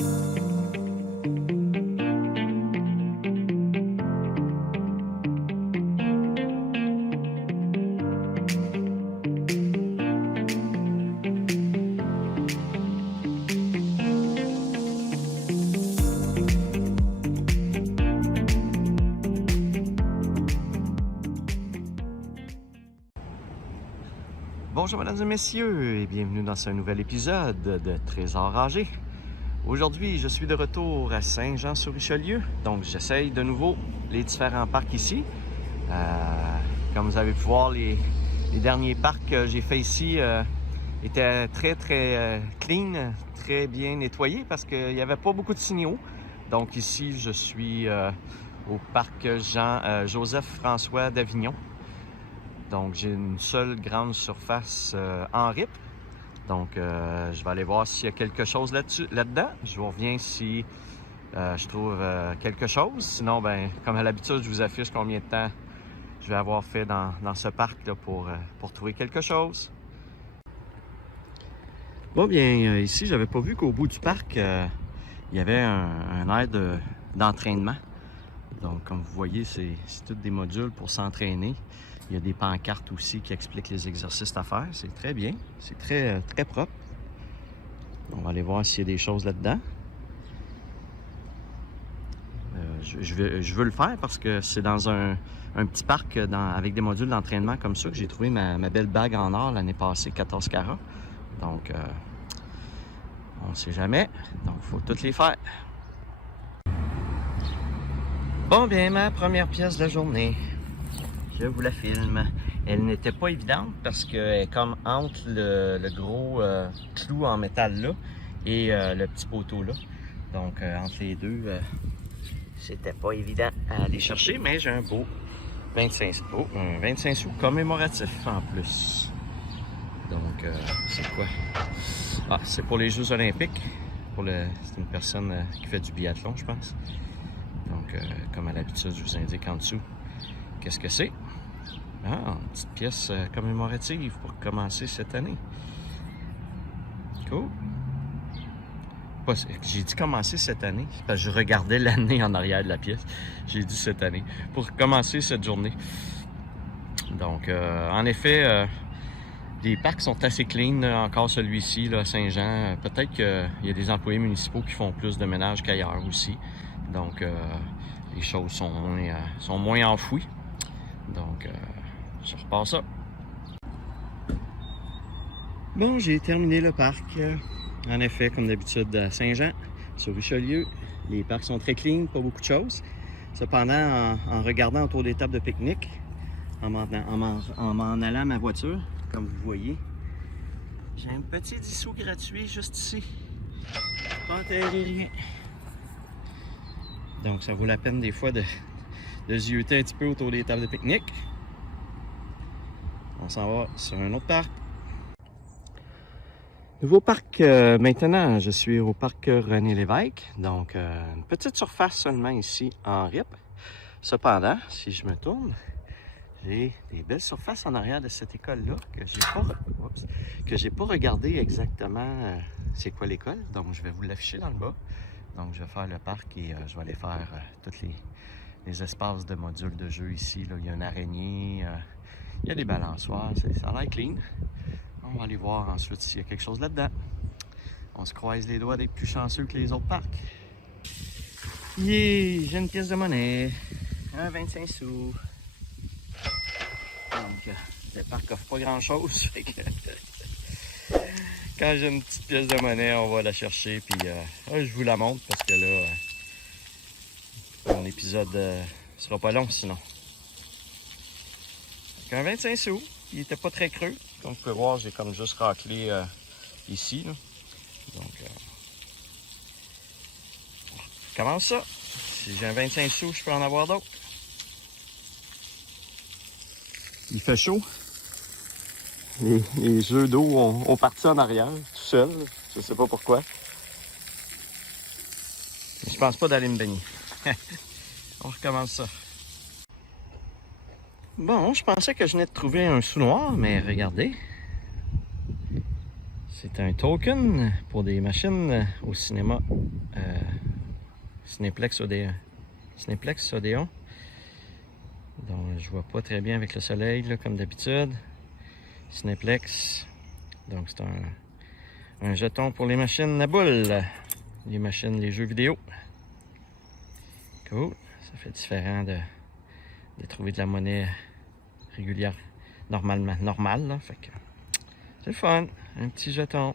Bonjour mesdames et messieurs et bienvenue dans ce nouvel épisode de Trésors âgés. Aujourd'hui, je suis de retour à Saint-Jean-sur-Richelieu, donc j'essaye de nouveau les différents parcs ici. Comme vous avez pu voir, les derniers parcs que j'ai fait ici étaient très clean, très bien nettoyés parce qu'il n'y avait pas beaucoup de signaux. Donc ici, je suis au parc Joseph-François d'Avignon. Donc, j'ai une seule grande surface en RIP. Donc, je vais aller voir s'il y a quelque chose là-dedans. Je vous reviens si je trouve quelque chose. Sinon, ben, comme à l'habitude, je vous affiche combien de temps je vais avoir fait dans ce parc-là pour trouver quelque chose. Bon, bien, ici, j'avais pas vu qu'au bout du parc, il y avait un aire d'entraînement. Donc, comme vous voyez, c'est tous des modules pour s'entraîner. Il y a des pancartes aussi qui expliquent les exercices à faire. C'est très bien. C'est très propre. On va aller voir s'il y a des choses là-dedans. Je veux le faire parce que c'est dans un petit parc avec des modules d'entraînement comme ça que j'ai trouvé ma belle bague en or l'année passée, 14 carats. Donc, on ne sait jamais. Donc, il faut toutes les faire. Bon, bien, ma première pièce de la journée. Je vous la filme. Elle n'était pas évidente parce qu'elle est comme entre le gros clou en métal là et le petit poteau là. Donc entre les deux, c'était pas évident à aller chercher, mais j'ai un beau 25 sous commémoratif en plus. Donc c'est quoi? Ah, c'est pour les Jeux olympiques. C'est une personne qui fait du biathlon, je pense. Donc comme à l'habitude, je vous indique en dessous qu'est-ce que c'est. Ah, une petite pièce commémorative pour commencer cette année. Cool. J'ai dit commencer cette année, parce que je regardais l'année en arrière de la pièce. J'ai dit cette année, pour commencer cette journée. Donc, en effet, les parcs sont assez clean. Encore celui-ci, là, Saint-Jean. Peut-être qu'il y a des employés municipaux qui font plus de ménage qu'ailleurs aussi. Donc, les choses sont moins enfouies. Donc, je repars ça. Bon, j'ai terminé le parc. En effet, comme d'habitude, à Saint-Jean, sur Richelieu, les parcs sont très clean, pas beaucoup de choses. Cependant, en regardant autour des tables de pique-nique, en m'en allant à ma voiture, comme vous voyez, j'ai un petit 10 sous gratuit juste ici. Pas enterré rien. Donc, ça vaut la peine des fois de zioter un petit peu autour des tables de pique-nique. On s'en va sur un autre parc. Nouveau parc maintenant, je suis au parc René Lévesque. Donc, une petite surface seulement ici en RIP. Cependant, si je me tourne, j'ai des belles surfaces en arrière de cette école-là que j'ai pas regardé exactement c'est quoi l'école. Donc, je vais vous l'afficher dans le bas. Donc, je vais faire le parc et je vais aller faire tous les espaces de modules de jeu ici. Là. Il y a une araignée, il y a des balançoires, ça a l'air clean. On va aller voir ensuite s'il y a quelque chose là-dedans. On se croise les doigts d'être plus chanceux que les autres parcs. Yeah, j'ai une pièce de monnaie. Un 25 sous. Donc, le parc offre pas grand-chose. Quand j'ai une petite pièce de monnaie, on va la chercher. Puis, je vous la montre parce que là, mon épisode sera pas long sinon. Donc, un 25 sous. Il était pas très creux. Comme vous pouvez voir, j'ai comme juste raclé ici. Là. Donc, comment ça? Si j'ai un 25 sous, je peux en avoir d'autres. Il fait chaud. Les jeux d'eau ont parti en arrière, tout seul. Je sais pas pourquoi. Mais je pense pas d'aller me baigner. On recommence ça. Bon, je pensais que je venais de trouver un sous noir, mais regardez. C'est un token pour des machines au cinéma Cinéplex Odéon. Donc je vois pas très bien avec le soleil là, comme d'habitude. Cinéplex. Donc c'est un jeton pour les machines à boules. Les jeux vidéo. Cool. Ça fait différent de trouver de la monnaie régulière normale là. Fait que c'est le fun. Un petit jeton.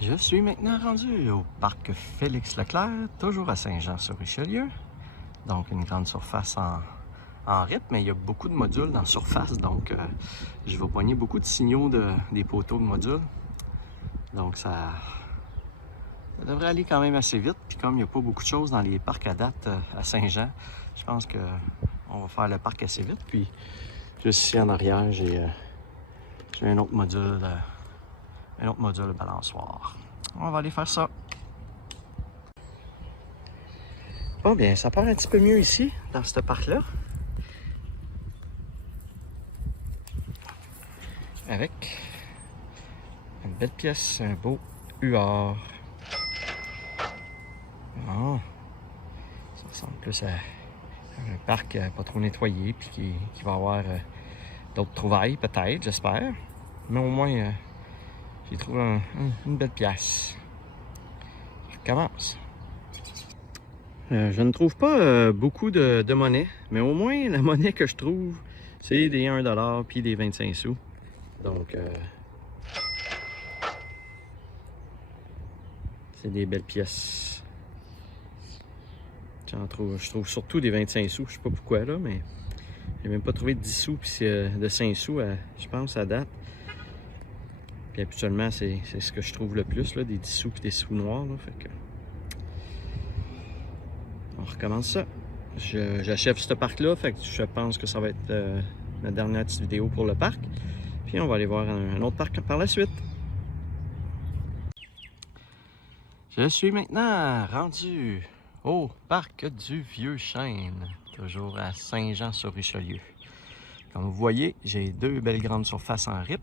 Je suis maintenant rendu au parc Félix-Leclerc, toujours à Saint-Jean-sur-Richelieu. Donc une grande surface en RIP, mais il y a beaucoup de modules dans la surface, donc je vais poigner beaucoup de signaux des poteaux de modules. Donc ça devrait aller quand même assez vite. Puis comme il n'y a pas beaucoup de choses dans les parcs à date à Saint-Jean, je pense qu'on va faire le parc assez vite. Puis juste ici en arrière, j'ai un autre module balançoire. On va aller faire ça. Bon, bien, ça part un petit peu mieux ici, dans ce parc-là. Avec une belle pièce, un beau huard. Oh, ça ressemble plus à un parc pas trop nettoyé, puis qui va avoir d'autres trouvailles, peut-être, j'espère. Mais au moins, j'ai trouvé une belle pièce. Je commence. Je ne trouve pas beaucoup de monnaie, mais au moins la monnaie que je trouve, c'est des 1$ puis des 25 sous. Donc, c'est des belles pièces. Je trouve surtout des 25 sous, je sais pas pourquoi là, mais j'ai même pas trouvé de 10 sous puis de 5 sous, je pense, à date. Puis habituellement, c'est ce que je trouve le plus, là, des 10 sous puis des sous noirs. Là, fait que... On recommence ça. J'achève ce parc-là, fait que je pense que ça va être la dernière petite vidéo pour le parc. Puis on va aller voir un autre parc par la suite. Je suis maintenant rendu au parc du Vieux-Chêne, toujours à Saint-Jean-sur-Richelieu. Comme vous voyez, j'ai deux belles grandes surfaces en RIP,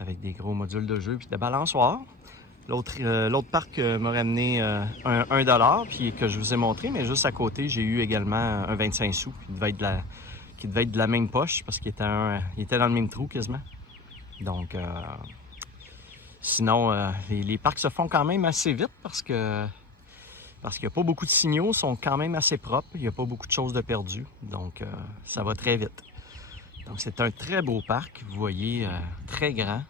avec des gros modules de jeu et de balançoires. L'autre parc m'a ramené un 1$, puis que je vous ai montré, mais juste à côté, j'ai eu également un 25 sous qui devait être de la même poche, parce qu'il était dans le même trou quasiment. Donc, sinon, les parcs se font quand même assez vite parce qu'il n'y a pas beaucoup de signaux, sont quand même assez propres, il n'y a pas beaucoup de choses de perdues, donc ça va très vite. Donc c'est un très beau parc, vous voyez, très grand.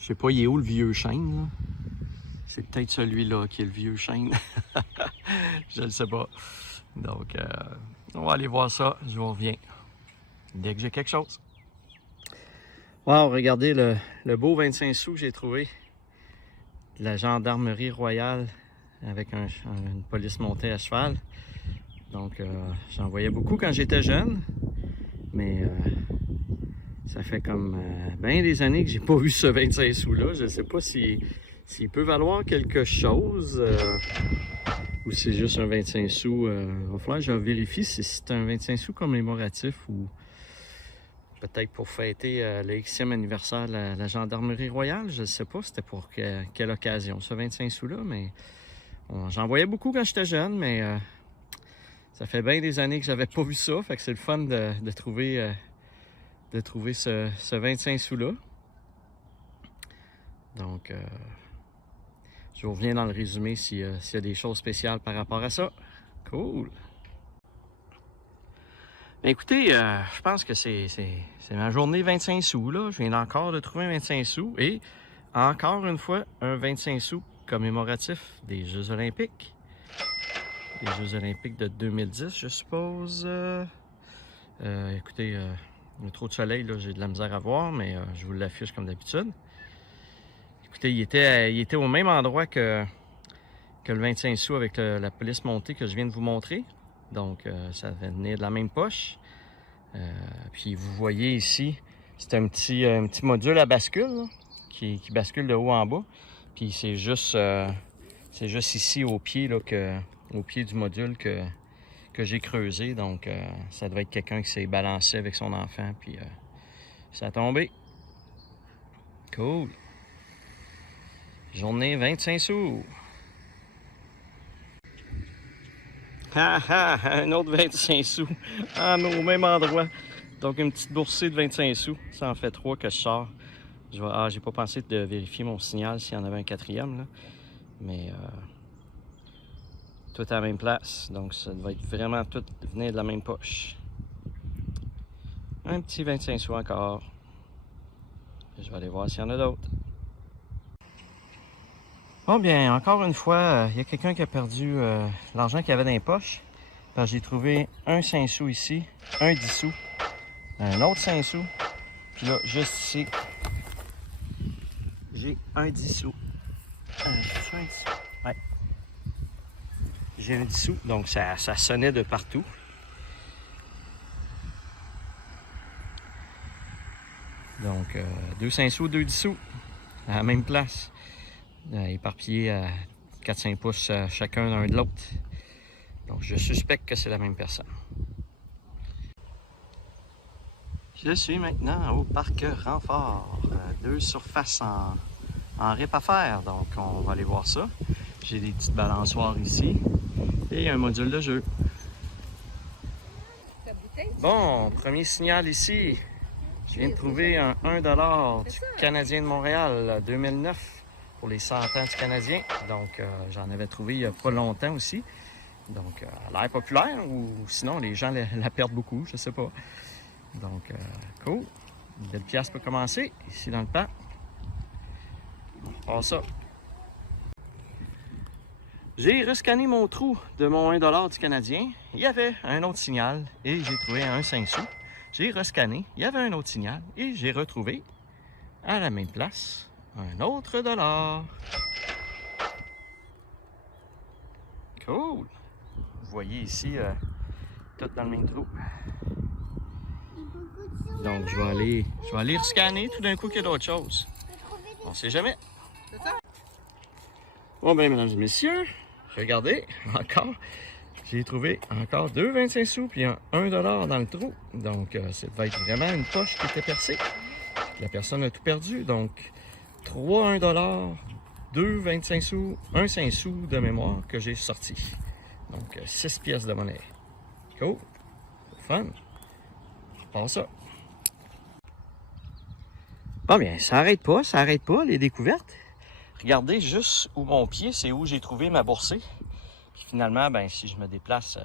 Je sais pas, il est où le Vieux-Chêne? C'est peut-être celui-là qui est le Vieux-Chêne. Je ne sais pas. Donc, on va aller voir ça. Je vous reviens dès que j'ai quelque chose. Wow, regardez le beau 25 sous que j'ai trouvé. De la gendarmerie royale avec une police montée à cheval. Donc, j'en voyais beaucoup quand j'étais jeune. Mais ça fait comme bien des années que j'ai pas vu ce 25 sous-là. Je ne sais pas s'il peut valoir quelque chose ou si c'est juste un 25 sous. Il va falloir que je vérifie si c'est un 25 sous commémoratif ou peut-être pour fêter le Xème anniversaire de la Gendarmerie royale. Je ne sais pas c'était pour quelle occasion ce 25 sous-là, mais j'en voyais beaucoup quand j'étais jeune, mais ça fait bien des années que j'avais pas vu ça. Fait que c'est le fun de trouver ce 25 sous-là. Donc, je vous reviens dans le résumé s'il y a des choses spéciales par rapport à ça. Cool! Ben écoutez, je pense que c'est ma journée 25 sous, là. Je viens encore de trouver un 25 sous et encore une fois, un 25 sous commémoratif des Jeux olympiques. Les Jeux olympiques de 2010, je suppose. Écoutez, il y a trop de soleil, là, j'ai de la misère à voir, mais je vous l'affiche comme d'habitude. Écoutez, il était au même endroit que le 25 sous avec la police montée que je viens de vous montrer. Donc, ça venait de la même poche. Puis, vous voyez ici, c'est un petit module à bascule là, qui bascule de haut en bas. Puis, c'est juste ici au pied, là, au pied du module que j'ai creusé. Donc, ça devait être quelqu'un qui s'est balancé avec son enfant. Puis, ça a tombé. Cool. Journée 25 sous. Ah ah, un autre 25 sous. Au même endroit. Donc une petite boursée de 25 sous. Ça en fait 3 que je sors. J'ai pas pensé de vérifier mon signal s'il y en avait un quatrième, là. Mais tout à la même place. Donc ça va être vraiment tout venir de la même poche. Un petit 25 sous encore. Je vais aller voir s'il y en a d'autres. Bon bien, encore une fois, il y a quelqu'un qui a perdu l'argent qu'il avait dans les poches. J'ai trouvé un 5 sous ici, un 10 sous, un autre 5 sous. Puis là, juste ici, j'ai un 10 sous. J'ai un 10 sous. Ouais. J'ai un 10 sous, donc ça sonnait de partout. Donc, 2 5 sous, 2 10 sous, à la même place. Éparpillés à 4-5 pouces chacun l'un de l'autre. Donc, je suspecte que c'est la même personne. Je suis maintenant au parc Renfort. 2 surfaces en rip à faire, donc on va aller voir ça. J'ai des petites balançoires ici et un module de jeu. Bon, premier signal ici. Je viens de trouver un 1$ du Canadien de Montréal 2009 pour les 100 ans du Canadien. Donc, j'en avais trouvé il n'y a pas longtemps aussi. Donc, elle a l'air populaire ou sinon les gens la perdent beaucoup, je sais pas. Donc, cool. Une belle pièce peut commencer ici dans le pan. On repart ça. J'ai rescanné mon trou de mon 1$ du Canadien. Il y avait un autre signal et j'ai trouvé un 5 sous. J'ai rescanné, il y avait un autre signal et j'ai retrouvé à la même place un autre dollar. Cool! Vous voyez ici, tout dans le même trou. Donc, je vais aller rescanner tout d'un coup qu'il y a d'autres choses. On sait jamais. Bon ben, mesdames et messieurs, regardez, encore, j'ai trouvé encore 2 25 sous puis un 1$ dans le trou. Donc, ça va être vraiment une poche qui était percée. La personne a tout perdu. Donc, 3 1$, 2 25 sous, 1 5 sous de mémoire que j'ai sorti. Donc, 6 pièces de monnaie. Cool. Fun. Je passe ça. Bon bien, ça arrête pas les découvertes. Regardez juste où mon pied, c'est où j'ai trouvé ma boursée. Puis finalement, ben si je me déplace,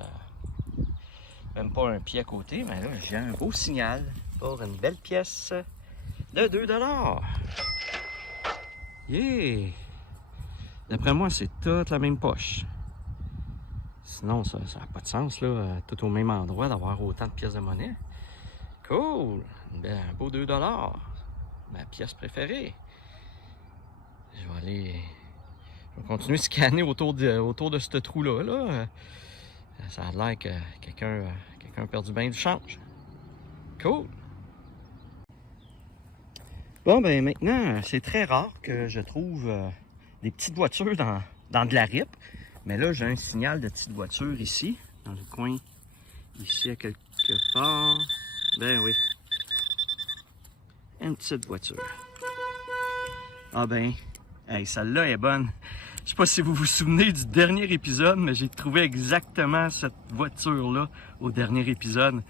même pas un pied à côté, mais là, j'ai un beau signal pour une belle pièce de 2$. Yeah! D'après moi, c'est toute la même poche. Sinon, ça n'a pas de sens, là, tout au même endroit, d'avoir autant de pièces de monnaie. Cool! Un beau 2$. Ma pièce préférée. Je vais continuer de scanner autour de ce trou-là. Là. Ça a l'air que quelqu'un a perdu bien du change. Cool! Bon, ben maintenant, c'est très rare que je trouve des petites voitures dans de la rip. Mais là, j'ai un signal de petite voiture ici, dans le coin, ici à quelque part. Ben oui. Une petite voiture. Ah ben, hey, celle-là est bonne. Je sais pas si vous vous souvenez du dernier épisode, mais j'ai trouvé exactement cette voiture-là au dernier épisode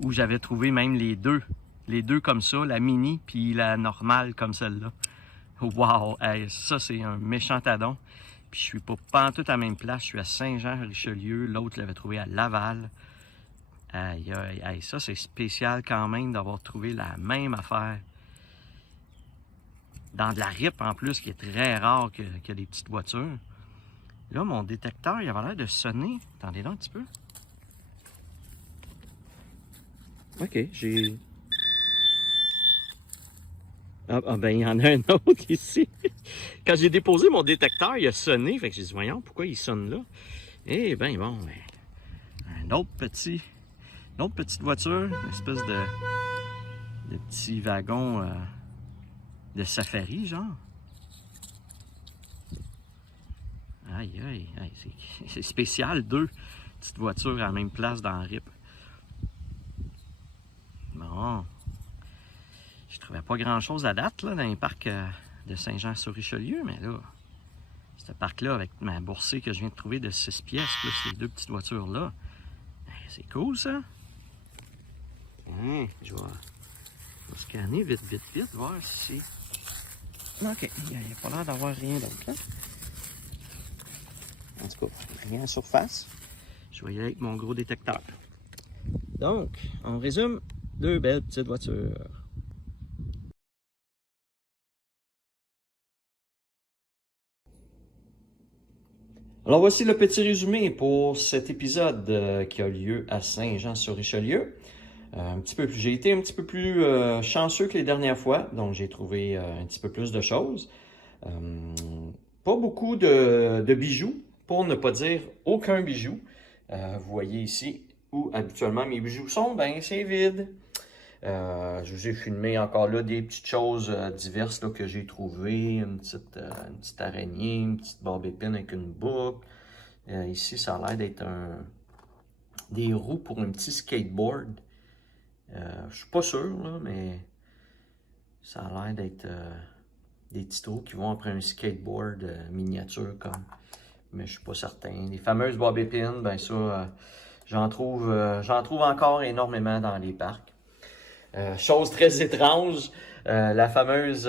où j'avais trouvé même les deux. Les deux comme ça, la mini puis la normale comme celle-là. Wow! Hey, ça, c'est un méchant addon. Puis je suis pas pantoute à la même place. Je suis à Saint-Jean-Richelieu. L'autre l'avait trouvé à Laval. Aïe, aïe, aïe. Ça, c'est spécial quand même d'avoir trouvé la même affaire. Dans de la rip en plus, qui est très rare qu'il y a des petites voitures. Là, mon détecteur, il avait l'air de sonner. Attendez là un petit peu. OK, j'ai... Ah ben, il y en a un autre ici. Quand j'ai déposé mon détecteur, il a sonné. Fait que j'ai dit, voyons, pourquoi il sonne là? Eh ben, bon, une autre petite voiture, une espèce de petit wagon de safari, genre. Aïe, aïe, aïe, c'est spécial, 2 petites voitures à la même place dans la RIP. Bon. trouvais pas grand-chose à date là, dans les parcs de Saint-Jean-sur-Richelieu, mais là, ce parc-là, avec ma boursée que je viens de trouver de 6 pièces, plus les 2 petites voitures-là, c'est cool, ça. Je vais scanner vite, voir si... OK, il n'y a pas l'air d'avoir rien d'autre, là. En tout cas, rien en surface. Je vais y aller avec mon gros détecteur. Donc, on résume, 2 belles petites voitures. Alors voici le petit résumé pour cet épisode qui a lieu à Saint-Jean-sur-Richelieu. J'ai été un petit peu plus chanceux que les dernières fois, donc j'ai trouvé un petit peu plus de choses. Pas beaucoup de bijoux, pour ne pas dire aucun bijou. Vous voyez ici où habituellement mes bijoux sont, ben c'est vide. Je vous ai filmé encore là des petites choses diverses là, que j'ai trouvées. Une petite araignée, une petite barbe épine avec une boucle. Ici, ça a l'air d'être des roues pour un petit skateboard. Je suis pas sûr, là, mais ça a l'air d'être des petits trous qui vont après un skateboard miniature comme. Mais je suis pas certain. Les fameuses barbe épines, ben ça, j'en trouve encore énormément dans les parcs. Chose très étrange, la fameuse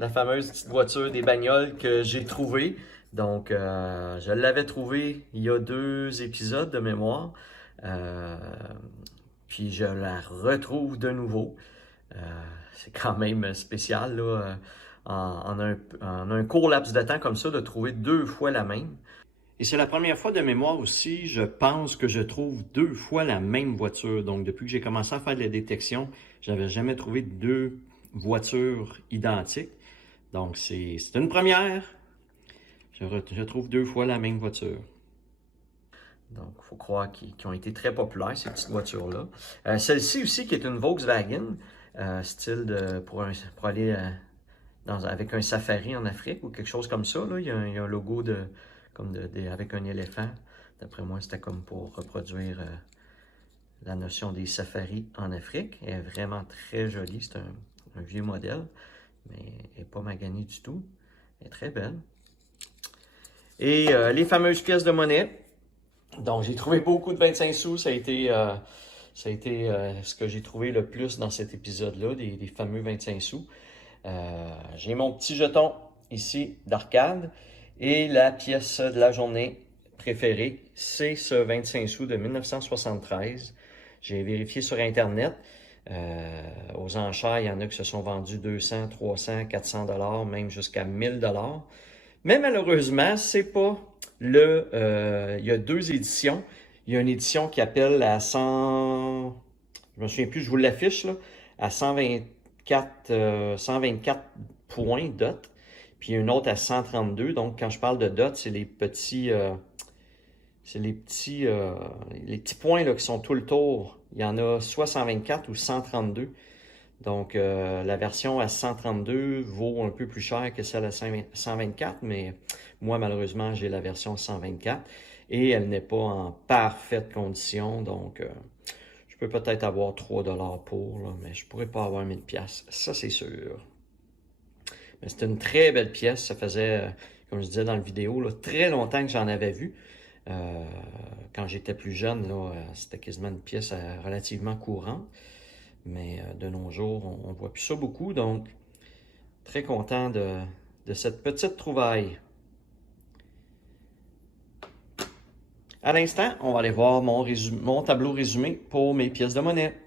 petite voiture des bagnoles que j'ai trouvée. Donc, je l'avais trouvée il y a 2 épisodes de mémoire. Puis je la retrouve de nouveau. C'est quand même spécial, là, en un court laps de temps comme ça, de trouver 2 fois la même. Et c'est la première fois de mémoire aussi, je pense que je trouve 2 fois la même voiture. Donc, depuis que j'ai commencé à faire de la détection, j'avais jamais trouvé 2 voitures identiques. Donc, c'est une première. Je trouve 2 fois la même voiture. Donc, il faut croire qu'ils ont été très populaires, ces petites voitures-là. Celle-ci aussi, qui est une Volkswagen, pour aller avec un safari en Afrique ou quelque chose comme ça. Là. Il y a un logo avec un éléphant. D'après moi, c'était comme pour reproduire la notion des safaris en Afrique. Elle est vraiment très jolie. C'est un vieux modèle, mais elle n'est pas maganée du tout. Elle est très belle. Et les fameuses pièces de monnaie. Donc, j'ai trouvé beaucoup de 25 sous. Ça a été ce que j'ai trouvé le plus dans cet épisode-là, des fameux 25 sous. J'ai mon petit jeton ici d'arcade et la pièce de la journée préférée, c'est ce 25 sous de 1973. J'ai vérifié sur Internet. Aux enchères, il y en a qui se sont vendus 200, 300, 400 $, même jusqu'à 1000 $. Mais malheureusement, c'est pas il y a 2 éditions. Il y a une édition qui appelle à 100... Je me souviens plus, je vous l'affiche, là. À 124 points dot. Puis une autre à 132. Donc, quand je parle de dot, c'est les petits points là, qui sont tout le tour. Il y en a soit 124 ou 132. Donc, la version à 132 vaut un peu plus cher que celle à 124, mais moi, malheureusement, j'ai la version 124 et elle n'est pas en parfaite condition. Donc, je peux peut-être avoir 3 $ pour, là, mais je pourrais pas avoir 1000 $. Ça, c'est sûr. Mais c'est une très belle pièce. Ça faisait, comme je disais dans la vidéo, là, très longtemps que j'en avais vu. Quand j'étais plus jeune, c'était quasiment une pièce relativement courante. Mais de nos jours, on ne voit plus ça beaucoup. Donc, très content de cette petite trouvaille. À l'instant, on va aller voir mon tableau résumé pour mes pièces de monnaie.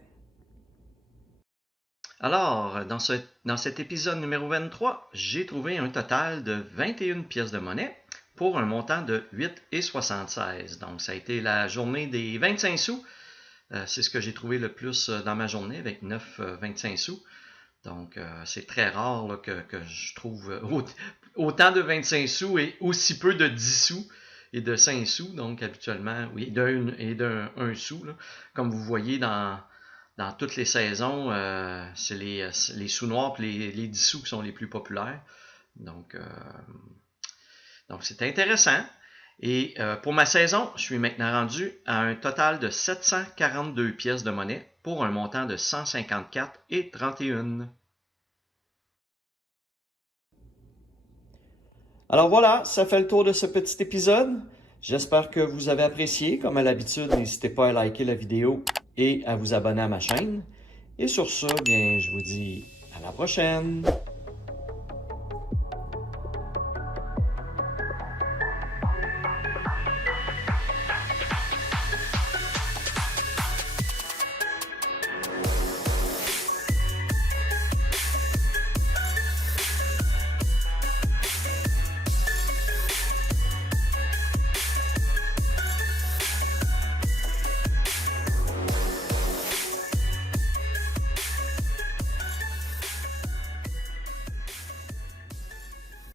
Alors, dans cet épisode numéro 23, j'ai trouvé un total de 21 pièces de monnaie pour un montant de 8,76 $. Donc, ça a été la journée des 25 sous. C'est ce que j'ai trouvé le plus dans ma journée avec 9,25 sous. Donc, c'est très rare là, que je trouve autant de 25 sous et aussi peu de 10 sous et de 5 sous. Donc, habituellement, oui, d'un 1 sou. Là. Comme vous voyez dans toutes les saisons, c'est les sous noirs et les 10 sous qui sont les plus populaires. Donc c'est intéressant. Et pour ma saison, je suis maintenant rendu à un total de 742 pièces de monnaie pour un montant de 154,31 $. Alors voilà, ça fait le tour de ce petit épisode. J'espère que vous avez apprécié. Comme à l'habitude, n'hésitez pas à liker la vidéo et à vous abonner à ma chaîne. Et sur ce, bien, je vous dis à la prochaine.